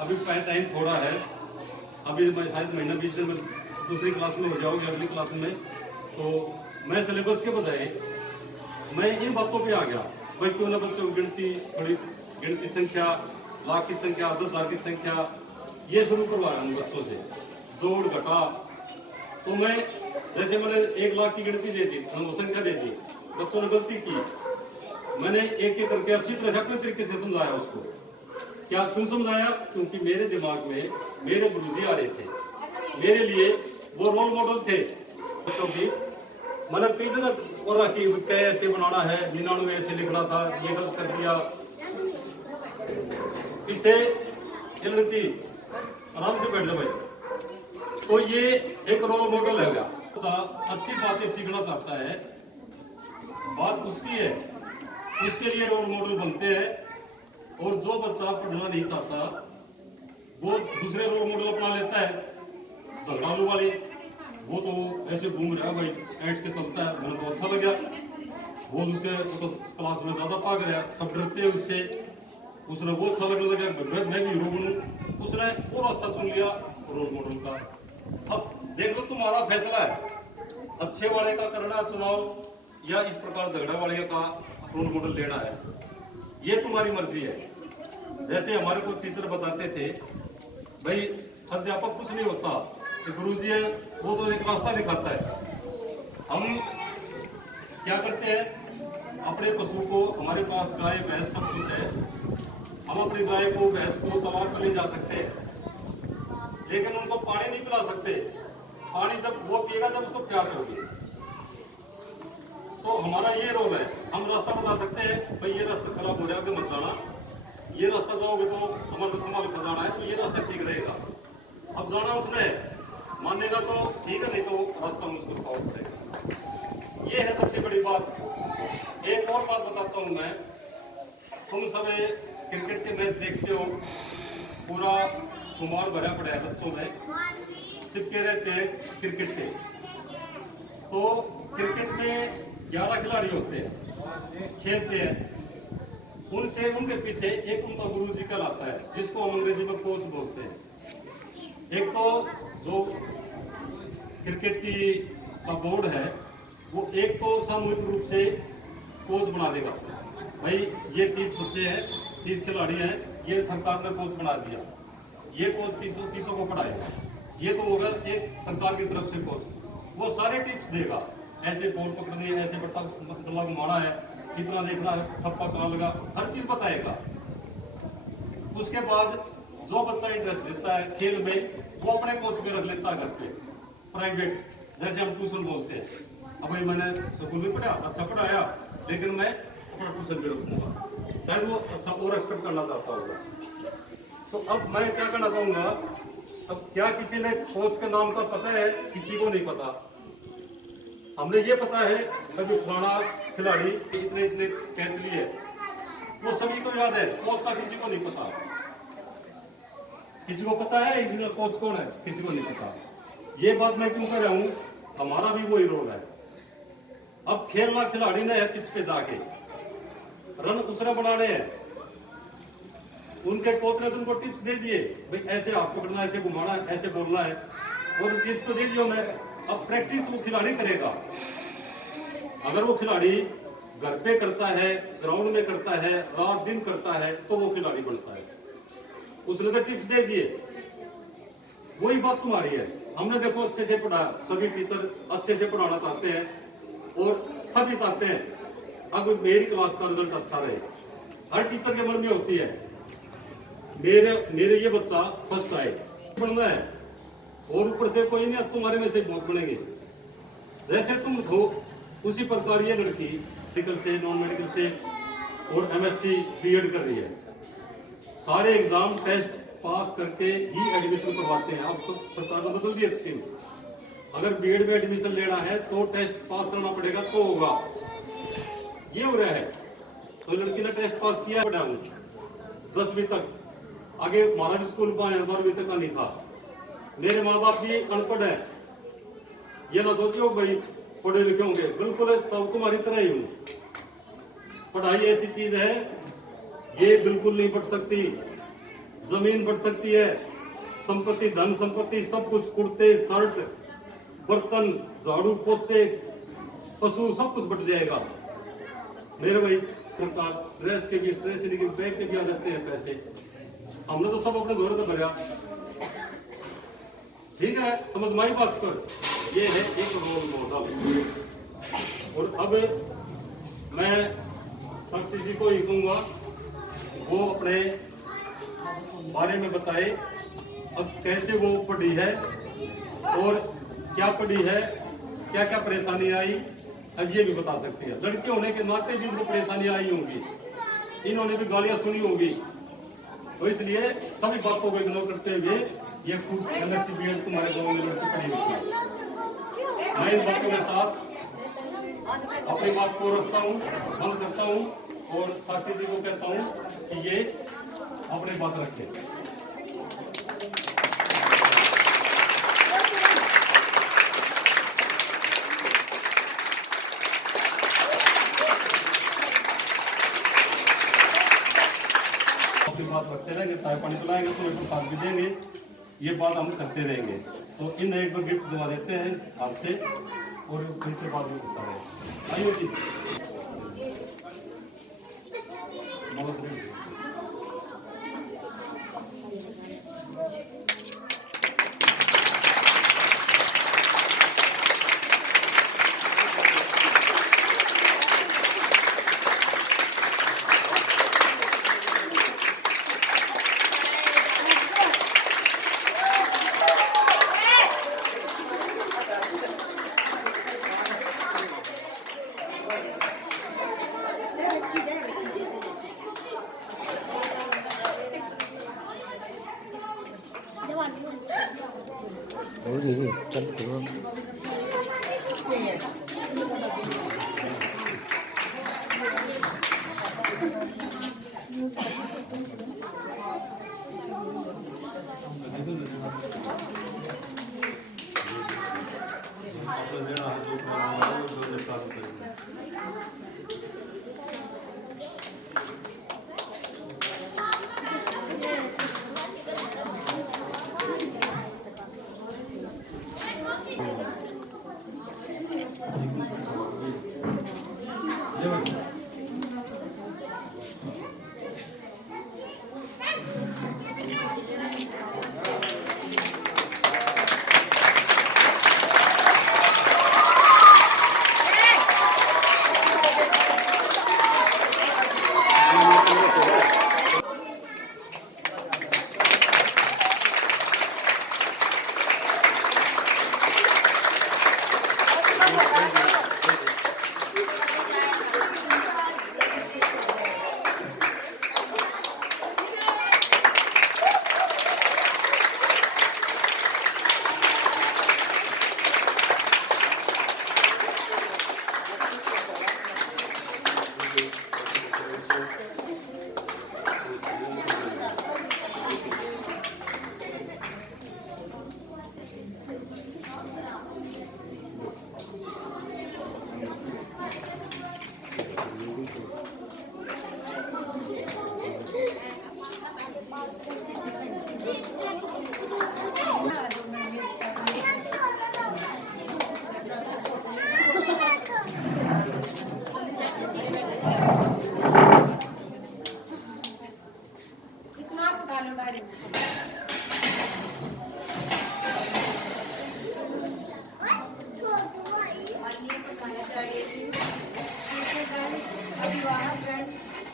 अभी टाइम थोड़ा है, अभी मैं शायद महीना 20 दिन में दूसरी क्लास में हो जाऊंगी, अगली क्लास में। तो मैं सिलेबस के बजाय मैं इन बातों पे आ गया, भाई क्यों ना बच्चों की गिनती, थोड़ी गिनती संख्या, लाख की संख्या, 10,000 की संख्या, ये शुरू करवा रहा हूँ बच्चों से, जोड़ घटा। तो मैं जैसे मैंने 1 लाख की गिनती दे दी, संख्या दे दी, बच्चों ने गलती की, मैंने एक एक करके अच्छी तरह से अपने तरीके से समझाया उसको। क्या क्यों समझाया? क्योंकि मेरे दिमाग में मेरे गुरुजी आ रहे थे, मेरे लिए वो रोल मॉडल थे बच्चों की। मैंने कई जगह और रखी, ऐसे बनाना है, 99 ऐसे लिखना था, ये गलत कर दिया, पीछे गिनती, आराम से बैठ जाओ भाई। तो ये एक रोल मॉडल है। अच्छी बातें सीखना चाहता है, बात उसकी है, उसके लिए रोल मॉडल बनते हैं। और जो बच्चा पढ़ना नहीं चाहता वो दूसरे रोल मॉडल अपना लेता है, झगड़ालू वाले, वो तो ऐसे घूम रहा है भाई, ऐंठ के चलता है, मुझे तो अच्छा लगा, वो तो क्लास में ज्यादा भाग रहा है, सब डरते हैं उससे, उसने वो अच्छा लगने लगा, मैं भी हीरो बनूं, उसने वो रास्ता चुन लिया रोल मॉडल का। अब देख लो, तुम्हारा फैसला है, अच्छे वाले का करना चुनाव या इस प्रकार झगड़ा वाले का रोल मॉडल लेना है, ये तुम्हारी मर्जी है। जैसे हमारे को टीचर बताते थे, भाई अध्यापक कुछ नहीं होता, गुरुजी है वो तो एक रास्ता दिखाता है। हम क्या करते हैं, अपने पशु को, हमारे पास गाय भैंस सब कुछ है, हम अपनी गाय को भैंस को तालाब पर ले जा सकते हैं, लेकिन उनको पानी नहीं पिला सकते। पानी जब वो पिएगा जब उसको प्यास होगी। तो हमारा ये रोल है, हम रास्ता बता सकते हैं, भाई ये रास्ता खराब हो जाएगा मत जाना, ये रास्ता जाओगे तो हमारे संभाल कर जाना है, तो ये रास्ता ठीक रहेगा। अब जाना उसने मानेगा तो ठीक है, नहीं तो रास्ता में उसको रुकावट पड़ेगा। ये है सबसे बड़ी बात। एक और बात बताता हूँ मैं, तुम सब क्रिकेट के मैच देखते हो, पूरा खुमार भरा पड़ा है बच्चों में, चिपके रहते हैं क्रिकेट के। तो क्रिकेट में 11 खिलाड़ी होते हैं, खेलते हैं, उनसे उनके पीछे एक उनका गुरुजी कहलाता है, जिसको हम अंग्रेजी में कोच बोलते हैं। एक तो जो क्रिकेट की का बोर्ड है, वो एक तो सामूहिक रूप से कोच बना देगा, भाई ये 30 बच्चे हैं, 30 खिलाड़ी हैं, ये सरकार ने कोच बना दिया, ये कोच 30 को पढ़ाएगा, ये तो होगा एक सरकार की तरफ से कोच। वो सारे टिप्स देगा, ऐसे बॉल पकड़नी है, ऐसे बट्टा घुमाना है, कितना देखना है, ठप्पा कहाँ लगा, हर चीज बताएगा। उसके बाद जो बच्चा इंटरेस्ट लेता है खेल में, वो अपने कोच पे रख लेता है घर पे, प्राइवेट, जैसे हम ट्यूशन बोलते हैं। अब भाई मैंने स्कूल में पढ़ा, अच्छा पढ़ाया, लेकिन मैं अपना ट्यूशन पे रखूंगा, शायद वो अच्छा और एक्सपेक्ट करना चाहता होगा। तो अब मैं क्या करना चाहूंगा, अब क्या किसी ने कोच के नाम का पता है? किसी को नहीं पता। हमने ये पता है कि फलाना खिलाड़ी इतने इतने कैच लिए, वो सभी को याद है, कोच का किसी को नहीं पता। किसी को पता है इसमें कोच कौन है? किसी को नहीं पता। ये बात मैं क्यों कर रहा हूं, हमारा भी वही रोल है। अब खेलना खिलाड़ी ने है, पिच पे जाके रन दूसरा बनाने हैं, उनके कोच ने तुमको टिप्स दे दिए, भाई ऐसे हाथ पकड़ना, ऐसे घुमाना है, ऐसे बोलना है, और टिप्स तो दे दियो मैं। अब प्रैक्टिस वो खिलाड़ी करेगा। अगर वो खिलाड़ी घर पे करता है, ग्राउंड में करता है, रात दिन करता है, तो वो खिलाड़ी बनता है। उसने तो टिप्स दे दिए, वही बात तुम्हारी है। हमने देखो अच्छे से पढ़ाया, सभी टीचर अच्छे से पढ़ाना चाहते हैं, और सभी चाहते हैं अब मेरी क्लास का रिजल्ट अच्छा रहे। हर टीचर के मन में होती है, मेरे ये बच्चा फर्स्ट आए, बनना है, और ऊपर से कोई नहीं, तुम्हारे में से बहुत बनेंगे। जैसे तुम हो उसी प्रकार ये लड़की मेडिकल से, नॉन मेडिकल से और एमएससी बीएड कर रही है, सारे एग्जाम टेस्ट पास करके ही एडमिशन करवाते हैं। अब सरकार ने बदल दिया स्कीम, अगर बीएड में एडमिशन लेना है तो टेस्ट पास करना पड़ेगा तो होगा, ये हो रहा है। तो लड़की ने टेस्ट पास किया, 10वीं तक, आगे हमारा भी स्कूल 12वीं तक का नहीं था। मेरे माँ बाप भी अनपढ़ है, ये ना सोचियो भाई पढ़े लिखे होंगे, बिल्कुल तो तुम्हारी तरह ही हूँ। पढ़ाई ऐसी चीज है, ये बिल्कुल नहीं पढ़ सकती, जमीन बढ़ सकती है, संपत्ति, धन संपत्ति सब कुछ, कुर्ते शर्ट बर्तन झाड़ू पोछे पशु सब कुछ बढ़ जाएगा मेरे भाई। कुर्ता ड्रेस के भी, स्टेशनरी के बैग के भी आ सकते हैं पैसे। हमने तो सब अपने घर में भरा। ठीक है, समझ में आई बात पर। ये है एक रोल मॉडल। और अब मैं साक्षी जी को ही कहूंगा वो अपने बारे में बताए, अब कैसे वो पढ़ी है और क्या पढ़ी है, क्या क्या परेशानी आई, अब ये भी बता सकती है। लड़के होने के नाते भी उनको परेशानी आई होंगी, इन्होंने भी गालियां सुनी होंगी, तो इसलिए सभी बातों को इग्नोर करते हुए ये खूब बीएड तुम्हारे गाँव में लड़की पढ़ी हुई थी। मैं इन बातों के साथ अपनी बात को रखता हूँ, बंद करता हूँ और साक्षी जी को कहता हूँ कि ये अपनी बात रखें। अपनी बात रखते रहेंगे, चाय पानी पिलाएंगे तो एक साथ भी देंगे, ये बात हम करते रहेंगे। तो इन एक बार गिफ्ट दिवा देते हैं हाथ से और फिर के बाद भी होता है। आइए जी, चल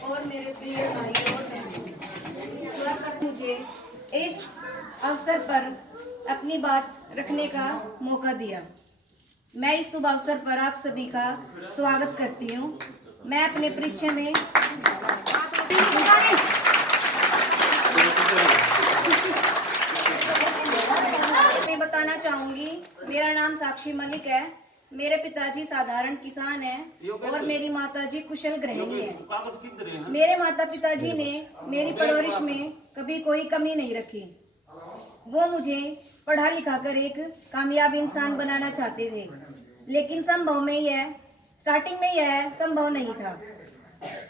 और मेरे प्रिय भाई और बहनों, सर्वप्रथम मुझे इस अवसर पर अपनी बात रखने का मौका दिया। मैं इस शुभ अवसर पर आप सभी का स्वागत करती हूँ। मैं अपने परिचय में बताना चाहूंगी। मेरा नाम साक्षी मलिक है। मेरे पिताजी साधारण किसान हैं और मेरी माताजी कुशल गृहिणी है। मेरे माता पिताजी ने मेरी परवरिश में कभी कोई कमी नहीं रखी। वो मुझे पढ़ा लिखा कर एक कामयाब इंसान बनाना चाहते थे, लेकिन स्टार्टिंग में यह संभव नहीं था।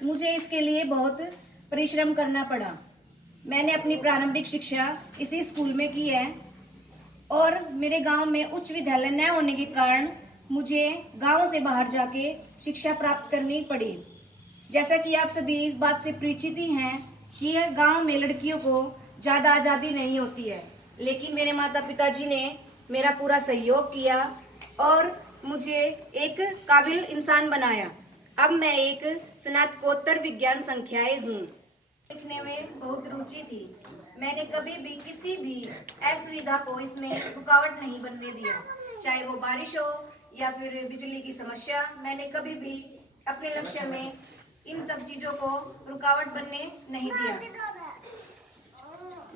मुझे इसके लिए बहुत परिश्रम करना पड़ा। मैंने अपनी प्रारंभिक शिक्षा इसी स्कूल में की है और मेरे गांव में उच्च विद्यालय न होने के कारण मुझे गांव से बाहर जाके शिक्षा प्राप्त करनी पड़ी। जैसा कि आप सभी इस बात से परिचित ही हैं कि गांव में लड़कियों को ज़्यादा आज़ादी नहीं होती है, लेकिन मेरे माता पिताजी ने मेरा पूरा सहयोग किया और मुझे एक काबिल इंसान बनाया। अब मैं एक स्नातकोत्तर विज्ञान संख्याएं हूँ। लिखने में बहुत रुचि थी। मैंने कभी भी किसी भी असुविधा को इसमें रुकावट नहीं बनने दिया, चाहे वो बारिश हो या फिर बिजली की समस्या। मैंने कभी भी अपने लक्ष्य में इन सब चीजों को रुकावट बनने नहीं दिया।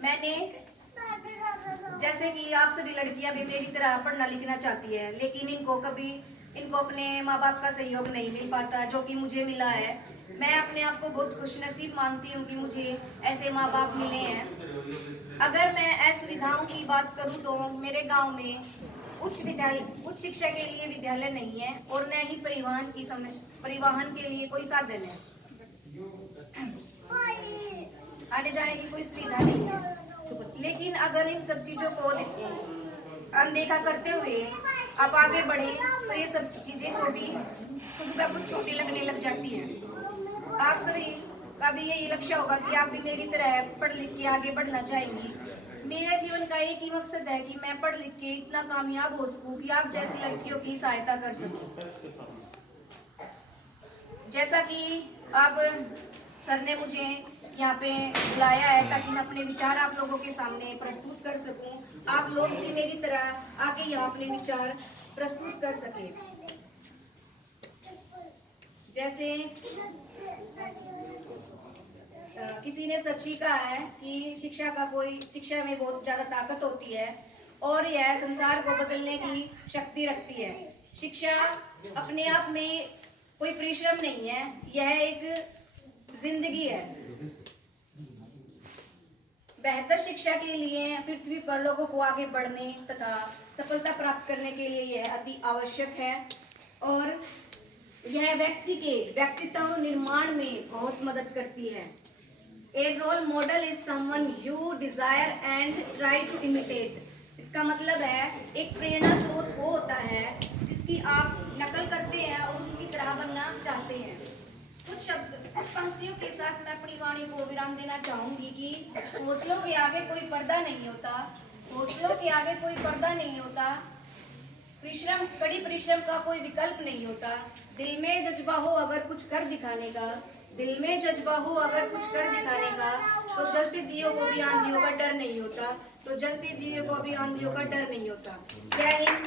मैंने जैसे कि आप सभी लड़कियां भी मेरी तरह पढ़ना लिखना चाहती है, लेकिन इनको अपने माँ बाप का सहयोग नहीं मिल पाता जो कि मुझे मिला है। मैं अपने आप को बहुत खुशनसीब मानती हूँ कि मुझे ऐसे माँ बाप मिले हैं। अगर मैं असुविधाओं की बात करूँ तो मेरे गांव में उच्च शिक्षा के लिए विद्यालय नहीं है और न ही परिवहन के लिए कोई साधन है। आने जाने की कोई सुविधा नहीं है। लेकिन अगर इन सब चीजों को अनदेखा करते हुए आप आगे बढ़े तो ये सब चीजें कुछ छोटी लगने लग जाती हैं। आप सभी का भी यही लक्ष्य होगा कि आप भी मेरी तरह पढ़ लिख के आगे बढ़ना चाहेंगी। मेरा जीवन का एक ही मकसद है कि मैं पढ़ लिख के इतना कामयाब हो सकूं कि आप जैसी लड़कियों की सहायता कर सकूं। जैसा कि आप सर ने मुझे यहाँ पे बुलाया है ताकि मैं अपने विचार आप लोगों के सामने प्रस्तुत कर सकूं, आप लोग भी मेरी तरह आके यहाँ अपने विचार प्रस्तुत कर सके। जैसे किसी ने सच ही कहा है कि शिक्षा में बहुत ज्यादा ताकत होती है और यह संसार को बदलने की शक्ति रखती है। शिक्षा अपने आप में कोई परिश्रम नहीं है, यह एक जिंदगी है। बेहतर शिक्षा के लिए पृथ्वी पर लोगों को आगे बढ़ने तथा सफलता प्राप्त करने के लिए यह अति आवश्यक है और यह व्यक्ति के व्यक्तित्व निर्माण में बहुत मदद करती है। A role model is someone you desire and try to imitate. इसका मतलब है एक प्रेरणा स्रोत वो होता है जिसकी आप नकल करते हैं और उसकी तरह बनना चाहते हैं। कुछ पंक्तियों के साथ मैं अपनी वाणी को विराम देना चाहूंगी कि हौसलों के आगे कोई पर्दा नहीं होता, हौसलों के आगे कोई पर्दा नहीं होता, कड़ी परिश्रम का कोई विकल्प नहीं होता। दिल में जज्बा हो अगर कुछ कर दिखाने का, दिल में जज्बा हो अगर कुछ कर दिखाने का, तो जलते दियों को भी आंधियों का डर नहीं होता, तो जलते दियों को भी आंधियों का डर नहीं होता। जय हिंद।